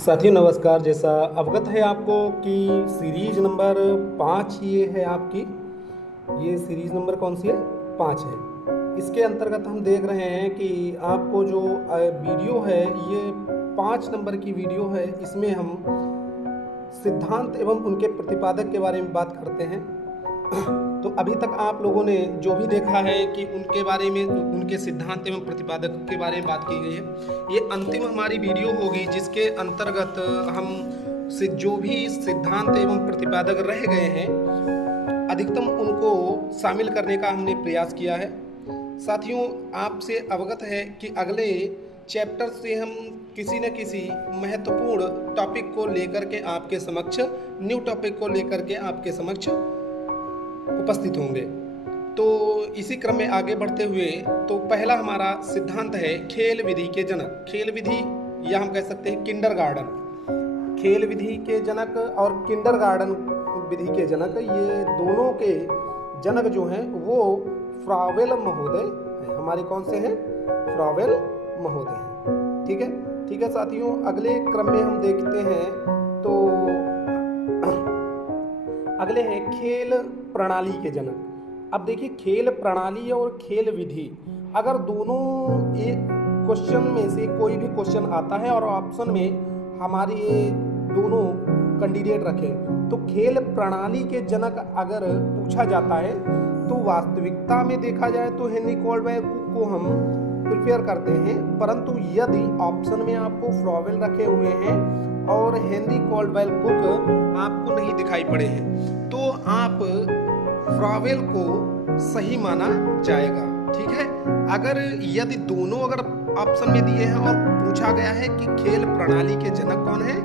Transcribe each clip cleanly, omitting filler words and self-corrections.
साथियों नमस्कार। जैसा अवगत है आपको कि सीरीज नंबर 5 ये है आपकी। ये सीरीज नंबर कौन सी है? 5 है। इसके अंतर्गत हम देख रहे हैं कि आपको जो वीडियो है ये 5 नंबर की वीडियो है। इसमें हम सिद्धांत एवं उनके प्रतिपादक के बारे में बात करते हैं। तो अभी तक आप लोगों ने जो भी देखा है कि उनके बारे में, उनके सिद्धांत एवं प्रतिपादक के बारे में बात की गई है। ये अंतिम हमारी वीडियो होगी जिसके अंतर्गत हम से जो भी सिद्धांत एवं प्रतिपादक रह गए हैं अधिकतम उनको शामिल करने का हमने प्रयास किया है। साथियों आपसे अवगत है कि अगले चैप्टर से हम किसी न किसी महत्वपूर्ण टॉपिक को लेकर के आपके समक्ष, न्यू टॉपिक को लेकर के आपके समक्ष उपस्थित होंगे। तो इसी क्रम में आगे बढ़ते हुए तो पहला हमारा सिद्धांत है खेल विधि के जनक। खेल विधि या हम कह सकते हैं किंडरगार्टन। खेल विधि के जनक और किंडरगार्टन विधि के जनक, ये दोनों के जनक जो हैं वो फ्रावेल महोदय हैं। हमारे कौन से हैं? फ्रावेल महोदय हैं। ठीक है साथियों, अगले क्रम में हम देखते हैं तो अगले हैं खेल प्रणाली के जनक। अब देखिए, खेल प्रणाली और खेल विधि, अगर दोनों एक क्वेश्चन में से कोई भी क्वेश्चन आता है और ऑप्शन में हमारे दोनों कैंडिडेट रखें तो खेल प्रणाली के जनक अगर पूछा जाता है तो वास्तविकता में देखा जाए तो हेनरी कॉल्डवेल कुक को हम प्रिफेयर करते हैं, परंतु यदि ऑप्शन में आपको फ्रावेल रखे हुए हैं और हेनरी कॉल्डवेल कुक आपको नहीं दिखाई पड़े हैं तो आप फ्रावेल को सही माना जाएगा। ठीक है, अगर यदि दोनों अगर ऑप्शन में दिए हैं और पूछा गया है कि खेल प्रणाली के जनक कौन है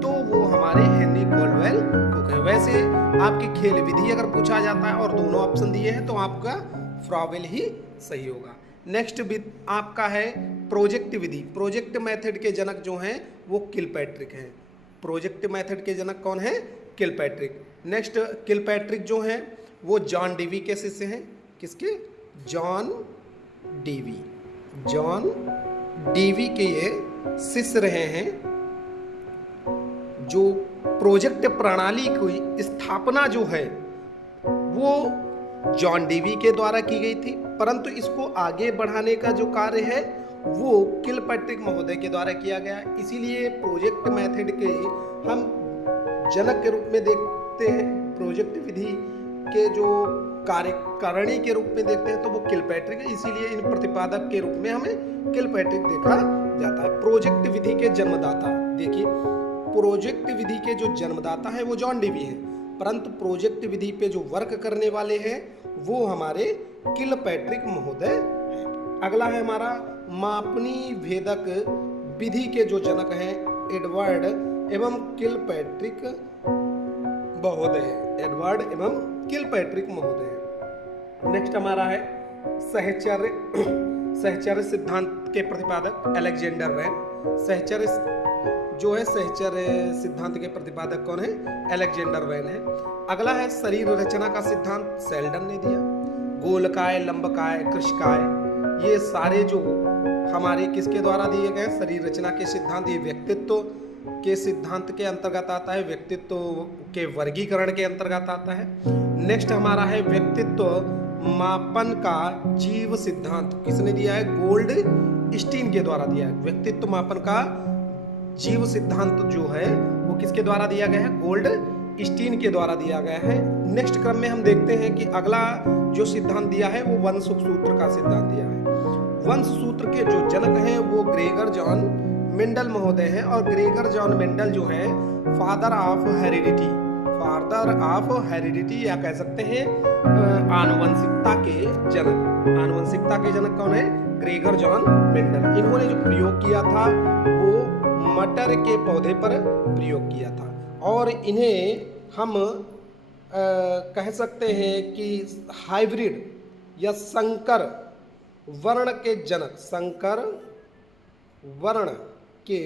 तो वो हमारे हेनरी कॉल्डवेल कुक है। वैसे आपकी खेल विधि अगर पूछा जाता है और दोनों ऑप्शन दिए हैं तो आपका फ्रावेल ही सही होगा। नेक्स्ट आपका है प्रोजेक्ट विधि। प्रोजेक्ट मेथड के जनक जो हैं वो किलपैट्रिक हैं। प्रोजेक्ट मेथड के जनक कौन है? किलपैट्रिक। नेक्स्ट किलपैट्रिक जो हैं वो जॉन डेवी के शिष्य हैं। किसके? John Dewey. जॉन डेवी के ये शिष्य रहे हैं। जो प्रोजेक्ट प्रणाली की स्थापना जो है वो जॉन डेवी के द्वारा की गई थी, परंतु इसको आगे बढ़ाने का जो कार्य है वो किलपैट्रिक महोदय के द्वारा किया गया। इसीलिए प्रोजेक्ट मेथड के हम जनक के रूप में देखते हैं, प्रोजेक्ट विधि के जो कार्यकारिणी के रूप में देखते हैं तो वो किलपैट्रिक है। इसीलिए इन प्रतिपादक के रूप में हमें किलपैट्रिक देखा जाता है। प्रोजेक्ट विधि के जन्मदाता, देखिए प्रोजेक्ट विधि के जो जन्मदाता है वो जॉन डेवी है, परंतु प्रोजेक्ट विधि पे जो वर्क करने वाले हैं वो हमारे किलपैट्रिक महोदय हैं। अगला है हमारा मापनी भेदक विधि के जो जनक हैं एडवर्ड एवं किलपैट्रिक महोदय। एडवर्ड एवं किलपैट्रिक महोदय। नेक्स्ट हमारा है सहचर्य सिद्धांत के प्रतिपादक अलेक्जेंडर वैन। सहचर्य जो है सहचर्य सिद्धांत के प्रतिपादक कौन है? अलेक्जेंडर वैन है। अगला है शरीर रचना का सिद्धांत, सेल्डन ने दिया। गोलकाय, लंबकाय, कृशकाय, ये सारे जो हमारे किसके द्वारा दिए गए? शरीर रचना के सिद्धांत। ये व्यक्तित्व के सिद्धांत के अंतर्गत आता है, व्यक्तित्व के वर्गीकरण के अंतर्गत आता है। नेक्स्ट हमारा है व्यक्तित्व मापन का जीव सिद्धांत। किसने दिया है? गोल्ड स्टीन के द्वारा दिया है। व्यक्तित्व मापन का जीव सिद्धांत जो है वो किसके द्वारा दिया गया है? गोल्ड स्टीन के द्वारा दिया गया है। नेक्स्ट क्रम में हम देखते हैं कि अगला जो सिद्धांत दिया है वो वंश सूत्र का सिद्धांत दिया है। वंश सूत्र के जो जनक हैं वो ग्रेगर जॉन मेंडल महोदय हैं और ग्रेगर जॉन मेंडल जो है father of heredity, father of heredity या कह सकते हैं आनुवंशिकता के जनक। आनुवंशिकता के जनक कौन है? Gregor John Mendel. इन्होंने जो प्रयोग किया था वो मटर के पौधे पर प्रयोग किया था और इन्हें हम कह सकते हैं कि हाइब्रिड या संकर वर्ण के जनक, संकर वर्ण के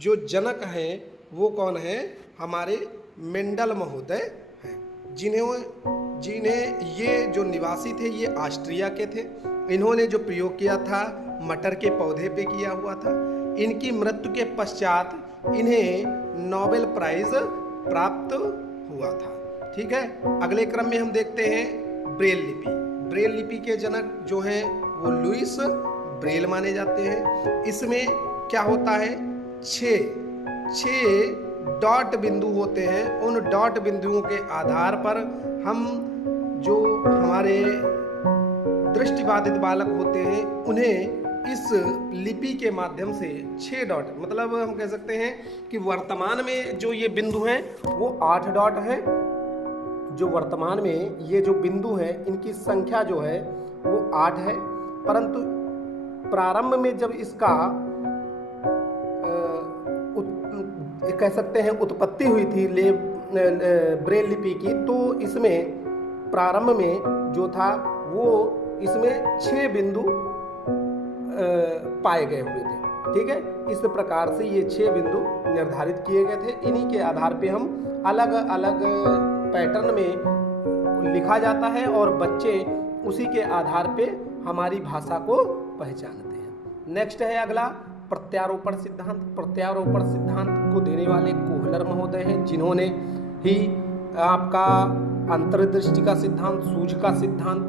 जो जनक हैं वो कौन है? हमारे मेंडल महोदय हैं, जिन्हें ये जो निवासी थे ये ऑस्ट्रिया के थे। इन्होंने जो प्रयोग किया था मटर के पौधे पे किया हुआ था। इनकी मृत्यु के पश्चात इन्हें नोबेल प्राइज प्राप्त हुआ था। ठीक है, अगले क्रम में हम देखते हैं ब्रेल लिपि। ब्रेल लिपि के जनक जो हैं वो लुइस ब्रेल माने जाते हैं। इसमें क्या होता है, छह डॉट बिंदु होते हैं। उन डॉट बिंदुओं के आधार पर हम जो हमारे दृष्टिबाधित बालक होते हैं उन्हें इस लिपि के माध्यम से 6 डॉट, मतलब हम कह सकते हैं कि वर्तमान में जो ये बिंदु हैं वो 8 डॉट हैं। जो वर्तमान में ये जो बिंदु हैं इनकी संख्या जो है वो 8 है, परंतु प्रारंभ में जब इसका कह सकते हैं उत्पत्ति हुई थी ब्रेल लिपि की, तो इसमें प्रारंभ में जो था वो इसमें 6 बिंदु पाए गए हुए थे। ठीक है, इस प्रकार से ये 6 बिंदु निर्धारित किए गए थे। इन्हीं के आधार पे हम अलग अलग पैटर्न में लिखा जाता है और बच्चे उसी के आधार पे हमारी भाषा को पहचानते हैं। नेक्स्ट है अगला प्रत्यारोपण सिद्धांत। प्रत्यारोपण सिद्धांत को देने वाले कोहलर महोदय हैं, जिन्होंने ही आपका अंतर्दृष्टि का सिद्धांत, सूझ का सिद्धांत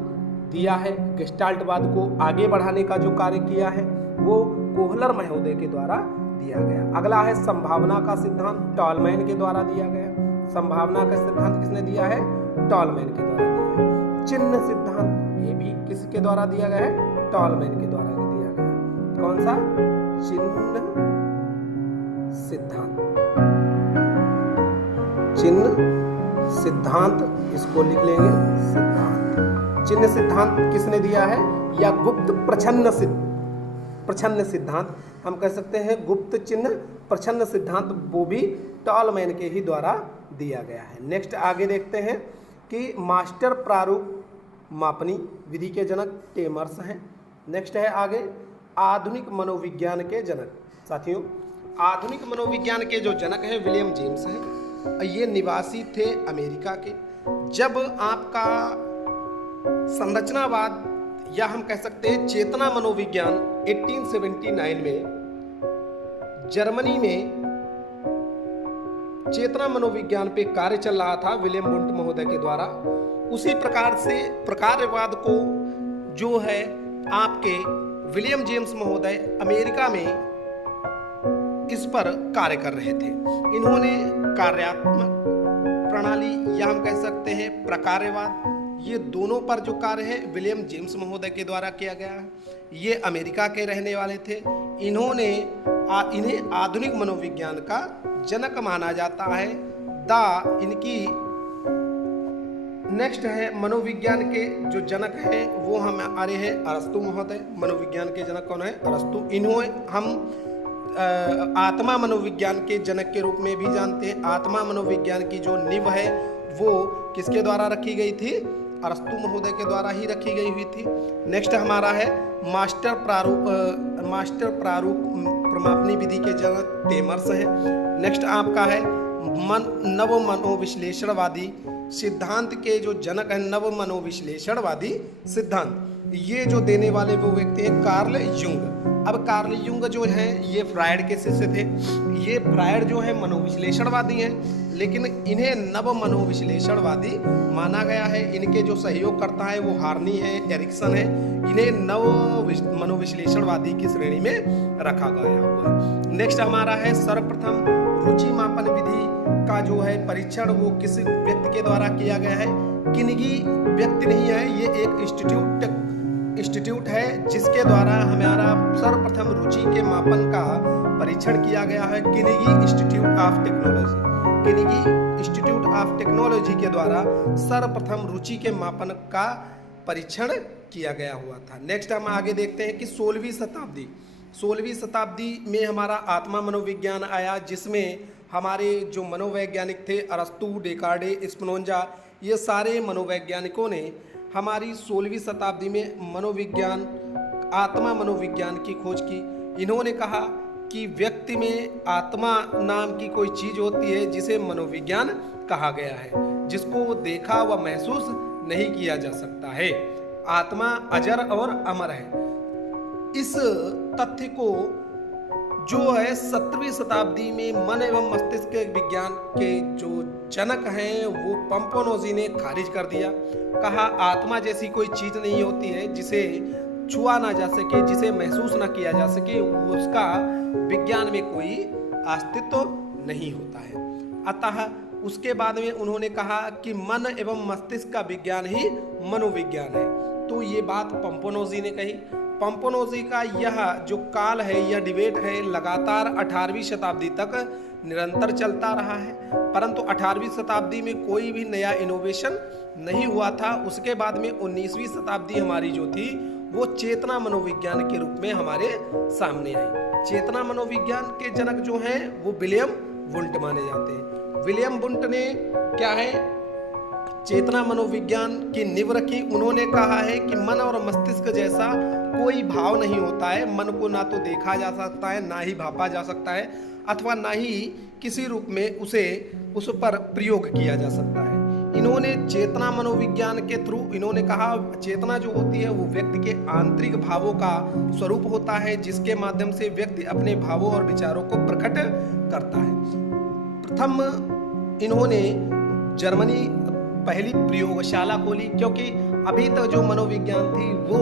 दिया है। गेस्टाल्टवाद को आगे बढ़ाने का जो कार्य किया है वो कोहलर महोदय के द्वारा दिया गया। अगला है संभावना का सिद्धांत, टॉलमैन के द्वारा दिया गया। संभावना का सिद्धांत किसने दिया है, टॉलमैन के द्वारा दिया है। चिन्ह सिद्धांत, ये भी किसके द्वारा दिया गया है, टॉलमैन के द्वारा दिया गया। कौन सा, चिन्ह सिद्धांत। चिन्ह सिद्धांत, इसको लिख लेंगे सिद्धांत। चिन्ह सिद्धांत किसने दिया है, या गुप्त प्रछन्न सिद्धांत हम कह सकते हैं। गुप्त चिन्ह प्रछन्न सिद्धांत वो भी टॉलमैन के ही द्वारा दिया गया है। नेक्स्ट आगे देखते हैं कि मास्टर प्रारूप मापनी विधि के जनक टेमर्स हैं। नेक्स्ट है आगे आधुनिक मनोविज्ञान के जनक। साथियों, आधुनिक मनोविज्ञान के जो जनक हैं विलियम जेम्स हैं। ये निवासी थे अमेरिका के। जब आपका संरचनावाद या हम कह सकते हैं चेतना मनोविज्ञान 1879 में जर्मनी में चेतना मनोविज्ञान पे कार्य चल रहा था विलियम वुंट महोदय के द्वारा, उसी प्रकार से प्रकारवाद को जो है आपके विलियम जेम्स महोदय अमेरिका में इस पर कार्य कर रहे थे। इन्होंने कार्यात्मक प्रणाली या हम कह सकते हैं प्रकारवाद, ये दोनों पर जो कार्य है विलियम जेम्स महोदय के द्वारा किया गया है। ये अमेरिका के रहने वाले थे। इन्हें आधुनिक मनोविज्ञान का जनक माना जाता है। इनकी नेक्स्ट है मनोविज्ञान के जो जनक हैं वो हमारे हैं अरस्तु महोदय। मनोविज्ञान के जनक कौन है, अरस्तु। इन्होंने हम आत्मा मनोविज्ञान के जनक के रूप में भी जानते हैं। आत्मा मनोविज्ञान की जो नींव है वो किसके द्वारा रखी गई थी, अरस्तु महोदय के द्वारा ही रखी गई हुई थी। नेक्स्ट हमारा है मास्टर प्रारूप प्रमापनी विधि के जनक टेमर्स हैं। नेक्स्ट आपका है नव मनोविश्लेषणवादी सिद्धांत के जो जनक है, नव मनोविश्लेषणवादी सिद्धांत ये जो देने वाले वो व्यक्ति हैं कार्ल युंग। अब कार्ल युंग जो है ये फ्रायड के शिष्य थे। ये फ्रायड जो है मनोविश्लेषणवादी हैं, लेकिन इन्हें नव मनोविश्लेषणवादी माना गया है। इनके जो सहयोगकर्ता है वो हार्नी है, एरिक्सन है। इन्हें नव मनोविश्लेषणवादी की श्रेणी में रखा गया हुआ है। नेक्स्ट हमारा है सर्वप्रथम रुचि मापन विधि का जो है परीक्षण वो किस व्यक्ति के द्वारा किया गया है, किन्ही व्यक्ति नहीं है, ये एक इंस्टीट्यूट है जिसके द्वारा हमारा सर्वप्रथम रुचि के मापन का परीक्षण किया गया है। किन्ही इंस्टीट्यूट ऑफ टेक्नोलॉजी, किन्ही इंस्टीट्यूट ऑफ टेक्नोलॉजी के द्वारा सर्वप्रथम रुचि के मापन का परीक्षण किया गया हुआ था। नेक्स्ट हम आगे देखते हैं कि 16वीं शताब्दी में हमारा आत्मा मनोविज्ञान आया, जिसमें हमारे जो मनोवैज्ञानिक थे अरस्तु, डेकार्डे, स्पिनोजा, ये सारे मनोवैज्ञानिकों ने हमारी 16वीं शताब्दी में आत्मा मनोविज्ञान की खोज की। इन्होंने कहा कि व्यक्ति में आत्मा नाम की कोई चीज होती है जिसे मनोविज्ञान कहा गया है, जिसको देखा व महसूस नहीं किया जा सकता है। आत्मा अजर और अमर है। इस तथ्य को जो है 17वीं शताब्दी में मन एवं मस्तिष्क के विज्ञान के जो जनक हैं वो पंपोनोजी ने खारिज कर दिया। कहा आत्मा जैसी कोई चीज नहीं होती है जिसे छुआ ना जा सके, जिसे महसूस ना किया जा सके, उसका विज्ञान में कोई अस्तित्व नहीं होता है। अतः उसके बाद में उन्होंने कहा कि मन एवं मस्तिष्क का विज्ञान ही मनोविज्ञान है। तो ये बात पंपोनोजी ने कही। पंपोनोजी का यह जो काल है, यह डिबेट है, लगातार 18वीं शताब्दी तक निरंतर चलता रहा है, परंतु 18वीं शताब्दी में कोई भी नया इनोवेशन नहीं हुआ था। उसके बाद में 19वीं शताब्दी हमारी जो थी वो चेतना मनोविज्ञान के रूप में हमारे सामने आई। चेतना मनोविज्ञान के जनक जो हैं वो विलियम वुंट माने जाते हैं। विलियम वुंट ने क्या है चेतना मनोविज्ञान की नींव रखी। उन्होंने कहा है कि मन और मस्तिष्क जैसा कोई भाव नहीं होता है। मन को ना तो देखा जा सकता है, ना ही भापा जा सकता है, अथवा ना ही किसी रूप में उस पर प्रयोग किया जा सकता है। इन्होंने चेतना मनोविज्ञान के थ्रू इन्होंने कहा चेतना जो होती है वो व्यक्ति के आंतरिक भावों का स्वरूप होता है, जिसके माध्यम से व्यक्ति अपने भावों और विचारों को प्रकट करता है। प्रथम इन्होंने जर्मनी पहली प्रयोगशाला खोली, क्योंकि अभी तक जो मनोविज्ञान थी वो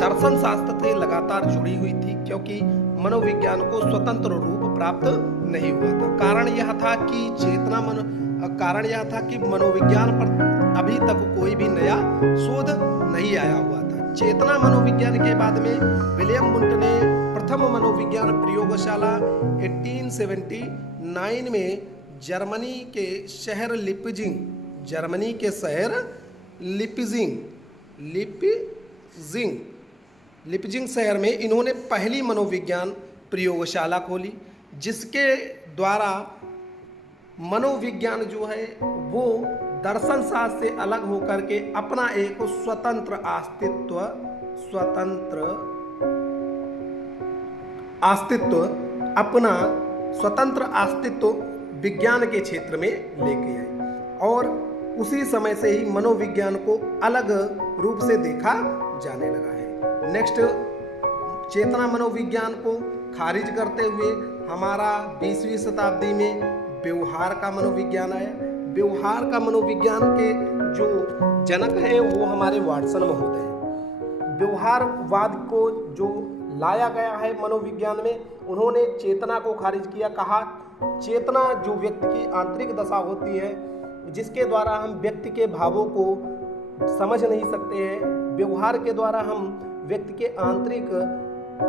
दर्शन शास्त्र से लगातार जुड़ी हुई थी, क्योंकि मनोविज्ञान को स्वतंत्र रूप प्राप्त नहीं हुआ था। कारण यह था कि मनोविज्ञान पर अभी तक कोई भी नया शोध नहीं आया हुआ था। चेतना मनोविज्ञान के बाद में विलियम वुंट ने प्रथम मनोविज्ञान प्रयोगशाला 1879 में जर्मनी के शहर लिपजिंग शहर में इन्होंने पहली मनोविज्ञान प्रयोगशाला खोली, जिसके द्वारा मनोविज्ञान जो है वो दर्शन शास्त्र से अलग होकर के अपना एक स्वतंत्र अस्तित्व विज्ञान के क्षेत्र में लेके आए, और उसी समय से ही मनोविज्ञान को अलग रूप से देखा जाने लगा है। नेक्स्ट, चेतना मनोविज्ञान को खारिज करते हुए हमारा 20वीं शताब्दी में व्यवहार का मनोविज्ञान आया। व्यवहार का मनोविज्ञान के जो जनक हैं वो हमारे वाटसन महोदय हैं। व्यवहारवाद को जो लाया गया है मनोविज्ञान में, उन्होंने चेतना को खारिज किया। कहा चेतना जो व्यक्ति की आंतरिक दशा होती है, जिसके द्वारा हम व्यक्ति के भावों को समझ नहीं सकते हैं। व्यवहार के द्वारा हम व्यक्ति के आंतरिक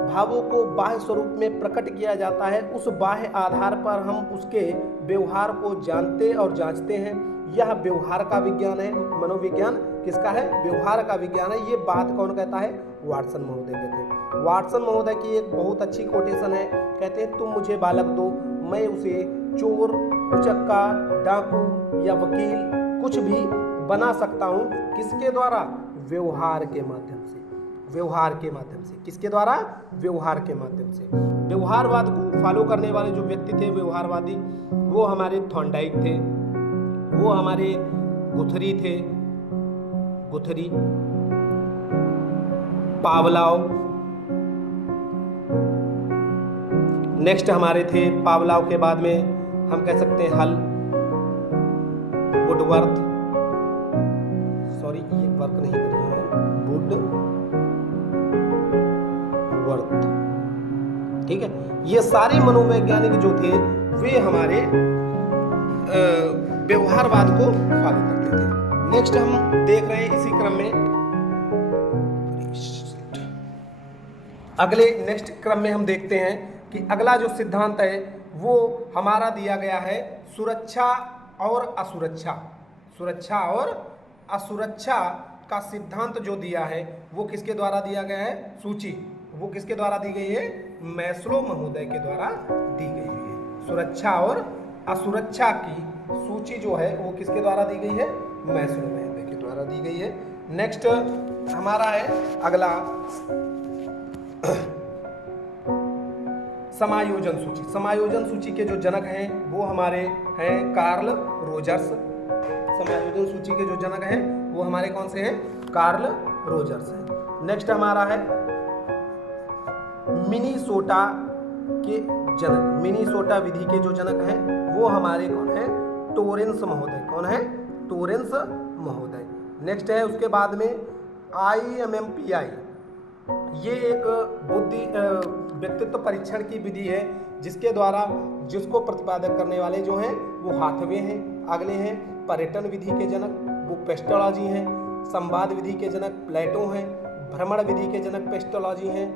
भावों को बाह्य स्वरूप में प्रकट किया जाता है। उस बाह्य आधार पर हम उसके व्यवहार को जानते और जांचते हैं। यह व्यवहार का विज्ञान है। मनोविज्ञान किसका है? व्यवहार का विज्ञान है। ये बात कौन कहता है? वाटसन महोदय कहते हैं। वाटसन महोदय की एक बहुत अच्छी कोटेशन है। कहते हैं तुम मुझे बालक दो, मैं उसे चोर, उचक्का, डाकू या वकील कुछ भी बना सकता हूँ। किसके द्वारा? व्यवहार के माध्यम से। व्यवहार के माध्यम से। किसके द्वारा? व्यवहार के माध्यम से। व्यवहारवाद को फॉलो करने वाले जो व्यक्ति थे व्यवहारवादी, वो हमारे थॉर्नडाइक थे, वो हमारे गुथरी थे, पावलोव। नेक्स्ट हमारे थे पावलोव के बाद में हम कह सकते हैं हल, वुडवर्थ, सॉरी ये वर्क नहीं कर रहा है, वुडवर्थ, ठीक है। ये सारे मनोवैज्ञानिक जो थे वे हमारे व्यवहारवाद को फॉलो करते थे। नेक्स्ट हम देख रहे हैं इसी क्रम में अगले नेक्स्ट क्रम में हम देखते हैं कि अगला जो सिद्धांत है वो हमारा दिया गया है सुरक्षा और असुरक्षा। सुरक्षा और असुरक्षा का सिद्धांत जो दिया है वो किसके द्वारा दिया गया है? सूची। वो किसके द्वारा दी गई है? मैस्लो महोदय के द्वारा दी गई है। सुरक्षा और असुरक्षा की सूची जो है वो किसके द्वारा दी गई है? मैस्लो महोदय के द्वारा दी गई है। नेक्स्ट हमारा है अगला समायोजन सूची। समायोजन सूची के जो जनक हैं वो हमारे हैं कार्ल रोजर्स। समायोजन सूची के जो जनक हैं वो हमारे कौन से हैं? कार्ल रोजर्स हैं। नेक्स्ट हमारा है मिनीसोटा के जनक, मिनीसोटा विधि के जो जनक हैं वो हमारे कौन है? टोरेंस महोदय। कौन है? टोरेंस महोदय। नेक्स्ट है उसके बाद में IMMPI। ये एक व्यक्तित्व परीक्षण की विधि है जिसके द्वारा जिसको प्रतिपादक करने वाले जो हैं वो हाथवे हैं। अगले हैं पर्यटन विधि के जनक, वो पेस्टोलॉजी हैं। संवाद विधि के जनक प्लेटो हैं। भ्रमण विधि के जनक पेस्टोलॉजी हैं।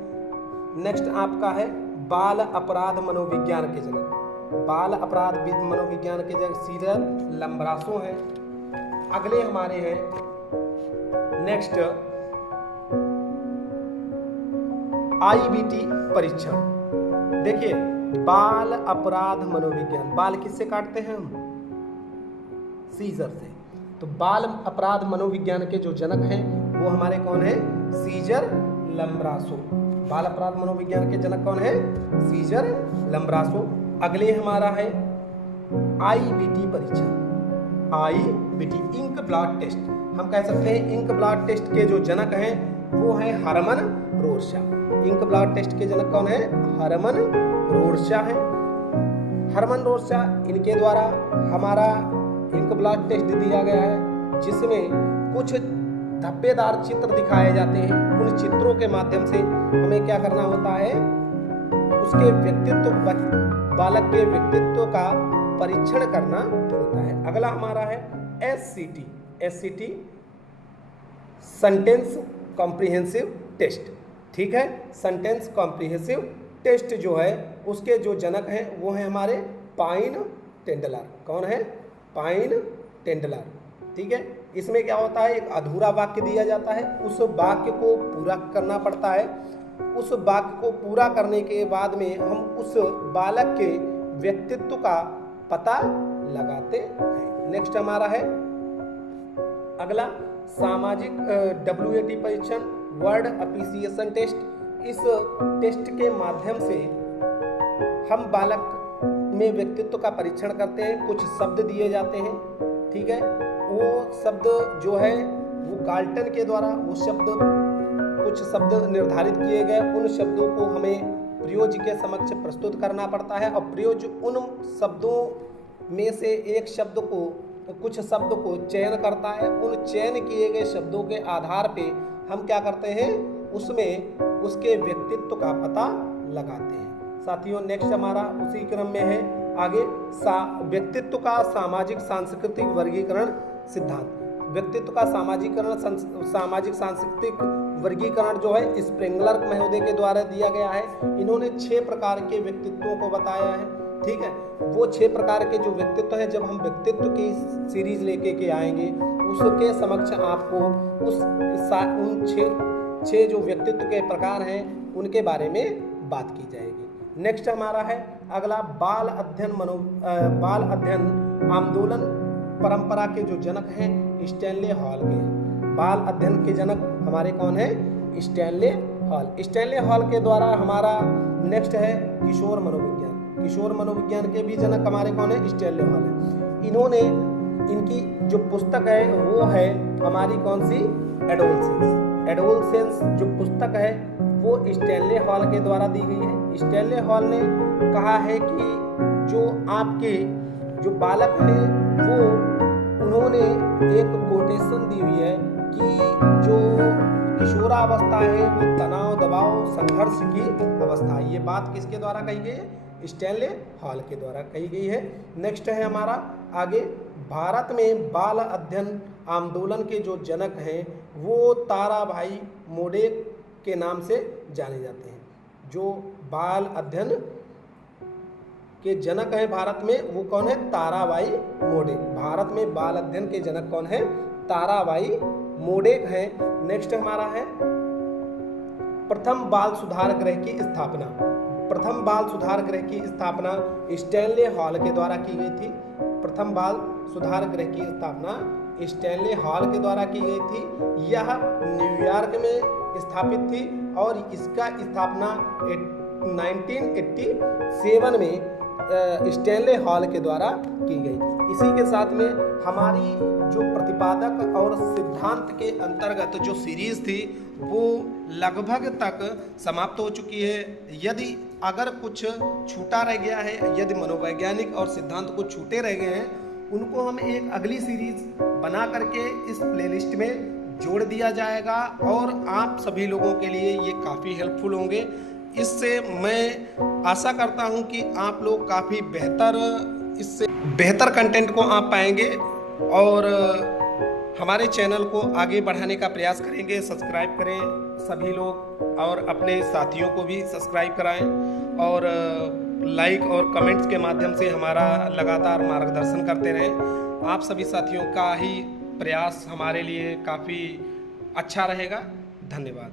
नेक्स्ट आपका है बाल अपराध मनोविज्ञान के जनक, बाल अपराध मनोविज्ञान के जनक सीरिल लम्ब्रासो हैं। अगले हमारे हैं नेक्स्ट IBT परीक्षण। देखिए बाल अपराध मनोविज्ञान, बाल किससे काटते हैं हम? सीजर से। तो बाल अपराध मनोविज्ञान के जो जनक हैं वो हमारे कौन है? सीजर लम्ब्रासो। बाल अपराध मनोविज्ञान के जनक कौन है? सीजर लम्ब्रासो। अगले हमारा है IBT परीक्षण, IBT इंक ब्लड टेस्ट। हम कह सकते हैं इंक ब्लड टेस्ट के जो जनक हैं वो है हरमन रोरशाह। इंक ब्लड टेस्ट के जनक कौन है? हरमन रोरशाह है। हरमन रोरशाह, इनके द्वारा हमारा इंक ब्लड टेस्ट दिया गया है जिसमें कुछ धब्बेदार चित्र दिखाए जाते हैं। उन चित्रों के माध्यम से हमें क्या करना होता है? उसके व्यक्तित्व, बालक के व्यक्तित्व का परीक्षण करना होता है। अगला हमारा है SCT सेंटेंस कॉम्प्रिहेंसिव टेस्ट। ठीक है, सेंटेंस कॉम्प्रिहेंसिव टेस्ट जो है उसके जो जनक हैं वो हैं हमारे पाइन टेंडलर। कौन है? पाइन टेंडलर। ठीक है, इसमें क्या होता है? एक अधूरा वाक्य दिया जाता है, उस वाक्य को पूरा करना पड़ता है। उस वाक्य को पूरा करने के बाद में हम उस बालक के व्यक्तित्व का पता लगाते हैं। नेक्स्ट हमारा है अगला सामाजिक WAT परीक्षण, वर्ड एप्रिसिएशन टेस्ट। इस टेस्ट के माध्यम से हम बालक में व्यक्तित्व का परीक्षण करते हैं। कुछ शब्द दिए जाते हैं, ठीक है, वो शब्द जो है वो गाल्टन के द्वारा वो शब्द, कुछ शब्द निर्धारित किए गए, उन शब्दों को हमें प्रयोज्य के समक्ष प्रस्तुत करना पड़ता है और प्रयोज्य उन शब्दों में से एक शब्द को, कुछ शब्द को चयन करता है। उन चयन किए गए शब्दों के आधार पे हम क्या करते हैं? उसमें उसके व्यक्तित्व का पता लगाते हैं। साथियों नेक्स्ट हमारा उसी क्रम में है आगे व्यक्तित्व का सामाजिक सांस्कृतिक वर्गीकरण सिद्धांत। व्यक्तित्व का सामाजिक सांस्कृतिक वर्गीकरण जो है स्प्रेंगलर महोदय के द्वारा दिया गया है। इन्होंने 6 प्रकार के व्यक्तित्वों को बताया है। ठीक है, वो 6 प्रकार के जो व्यक्तित्व है, जब हम व्यक्तित्व की सीरीज लेके के आएंगे उसके समक्ष आपको उन 6 जो व्यक्तित्व के प्रकार हैं उनके बारे में बात की जाएगी। नेक्स्ट हमारा है अगला बाल अध्ययन आंदोलन परंपरा के जो जनक हैं स्टैनले हॉल के। बाल अध्ययन के जनक हमारे कौन है? Stanley hall. स्टैनले हॉल के द्वारा हमारा नेक्स्ट है किशोर मनोविज्ञान। किशोर मनोविज्ञान के भी जनक हमारे कौन है? स्टैनले हॉल है। इन्होंने, इनकी जो पुस्तक है वो है हमारी कौन सी? एडोलसेंस जो पुस्तक है वो स्टैनले हॉल के द्वारा दी गई है। स्टैनले हॉल ने कहा है कि जो आपके जो बालक हैं वो, उन्होंने एक कोटेशन दी हुई है कि जो किशोरावस्था है वो तनाव, दबाव, संघर्ष की अवस्था है। ये बात किसके द्वारा कही गई है? स्टैनले हॉल के द्वारा कही गई है। नेक्स्ट है हमारा आगे भारत में बाल अध्ययन आंदोलन के जो जनक हैं वो ताराबाई मोडे के नाम से जाने जाते हैं। जो बाल अध्ययन के जनक हैं भारत में वो कौन है? ताराबाई मोडे। भारत में बाल अध्ययन के जनक कौन है? ताराबाई मोडे हैं। नेक्स्ट हमारा है प्रथम बाल सुधार गृह की स्थापना। प्रथम बाल सुधार गृह की स्थापना स्टैनले हॉल के द्वारा की गई थी। प्रथम बाल सुधार गृह की स्थापना स्टैनले हॉल के द्वारा की गई थी। यह न्यूयॉर्क में स्थापित थी और इसका स्थापना 1987 में स्टैनले हॉल के द्वारा की गई। इसी के साथ में हमारी जो प्रतिपादक और सिद्धांत के अंतर्गत जो सीरीज थी वो लगभग तक समाप्त हो चुकी है। यदि अगर कुछ छूटा रह गया है, यदि मनोवैज्ञानिक और सिद्धांत कुछ छूटे रह गए हैं, उनको हम एक अगली सीरीज बना करके इस प्लेलिस्ट में जोड़ दिया जाएगा और आप सभी लोगों के लिए ये काफ़ी हेल्पफुल होंगे। इससे मैं आशा करता हूँ कि आप लोग काफ़ी इससे बेहतर कंटेंट को आप पाएंगे और हमारे चैनल को आगे बढ़ाने का प्रयास करेंगे। सब्सक्राइब करें सभी लोग और अपने साथियों को भी सब्सक्राइब कराएं और लाइक और कमेंट्स के माध्यम से हमारा लगातार मार्गदर्शन करते रहें। आप सभी साथियों का ही प्रयास हमारे लिए काफ़ी अच्छा रहेगा। धन्यवाद।